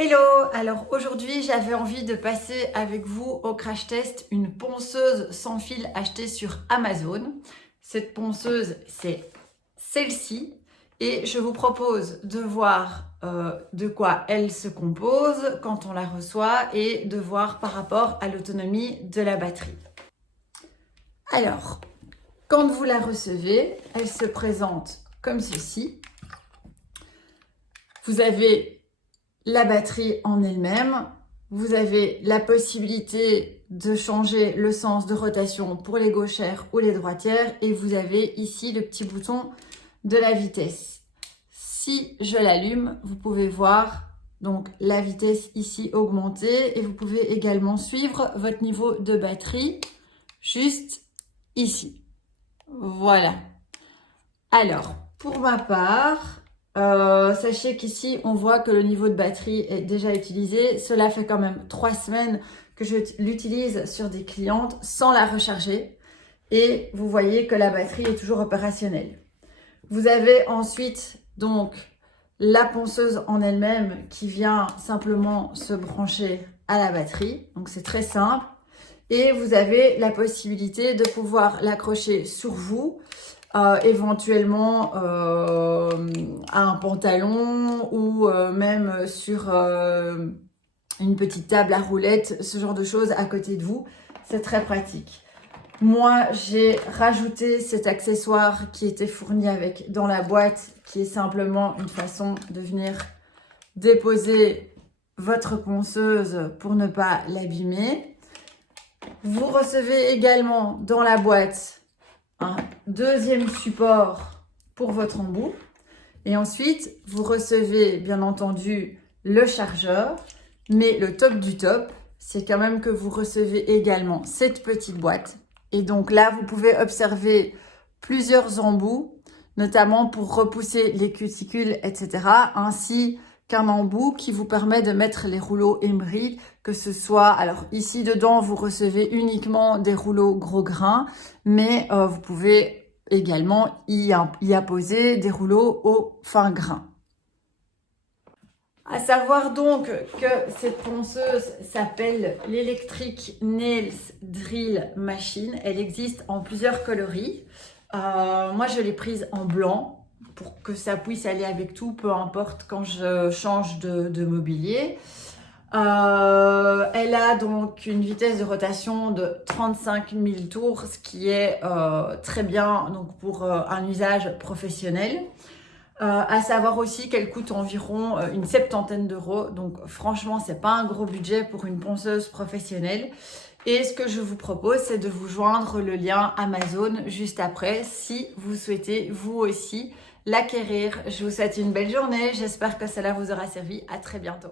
Hello! Alors aujourd'hui j'avais envie de passer avec vous au crash test une ponceuse sans fil achetée sur Amazon. Cette ponceuse c'est celle-ci et je vous propose de voir de quoi elle se compose quand on la reçoit et de voir par rapport à l'autonomie de la batterie. Alors, quand vous la recevez, elle se présente comme ceci. Vous avez la batterie en elle-même, vous avez la possibilité de changer le sens de rotation pour les gauchères ou les droitières et vous avez ici le petit bouton de la vitesse. Si je l'allume, vous pouvez voir donc la vitesse ici augmenter et vous pouvez également suivre votre niveau de batterie juste ici. Voilà. Alors, pour ma part, sachez qu'ici, on voit que le niveau de batterie est déjà utilisé. Cela fait quand même 3 semaines que je l'utilise sur des clientes sans la recharger. Et vous voyez que la batterie est toujours opérationnelle. Vous avez ensuite donc la ponceuse en elle-même qui vient simplement se brancher à la batterie. Donc c'est très simple. Et vous avez la possibilité de pouvoir l'accrocher sur vous. Éventuellement à un pantalon ou même sur une petite table à roulettes, ce genre de choses à côté de vous. C'est très pratique. Moi, j'ai rajouté cet accessoire qui était fourni avec dans la boîte, qui est simplement une façon de venir déposer votre ponceuse pour ne pas l'abîmer. Vous recevez également dans la boîte un deuxième support pour votre embout. Et ensuite, vous recevez bien entendu le chargeur. Mais le top du top, c'est quand même que vous recevez également cette petite boîte. Et donc là, vous pouvez observer plusieurs embouts, notamment pour repousser les cuticules, etc. Ainsi qu'un embout qui vous permet de mettre les rouleaux Emery, que ce soit, alors ici dedans vous recevez uniquement des rouleaux gros grains, mais vous pouvez également y apposer des rouleaux au fin grain. À savoir donc que cette ponceuse s'appelle l'Electric Nails Drill Machine. Elle existe en plusieurs coloris. Moi je l'ai prise en blanc, pour que ça puisse aller avec tout, peu importe quand je change de mobilier. Elle a donc une vitesse de rotation de 35 000 tours, ce qui est très bien donc pour un usage professionnel. À savoir aussi qu'elle coûte environ une 70aine d'euros, donc franchement c'est pas un gros budget pour une ponceuse professionnelle. Et ce que je vous propose, c'est de vous joindre le lien Amazon juste après si vous souhaitez vous aussi l'acquérir. Je vous souhaite une belle journée, j'espère que cela vous aura servi. À très bientôt.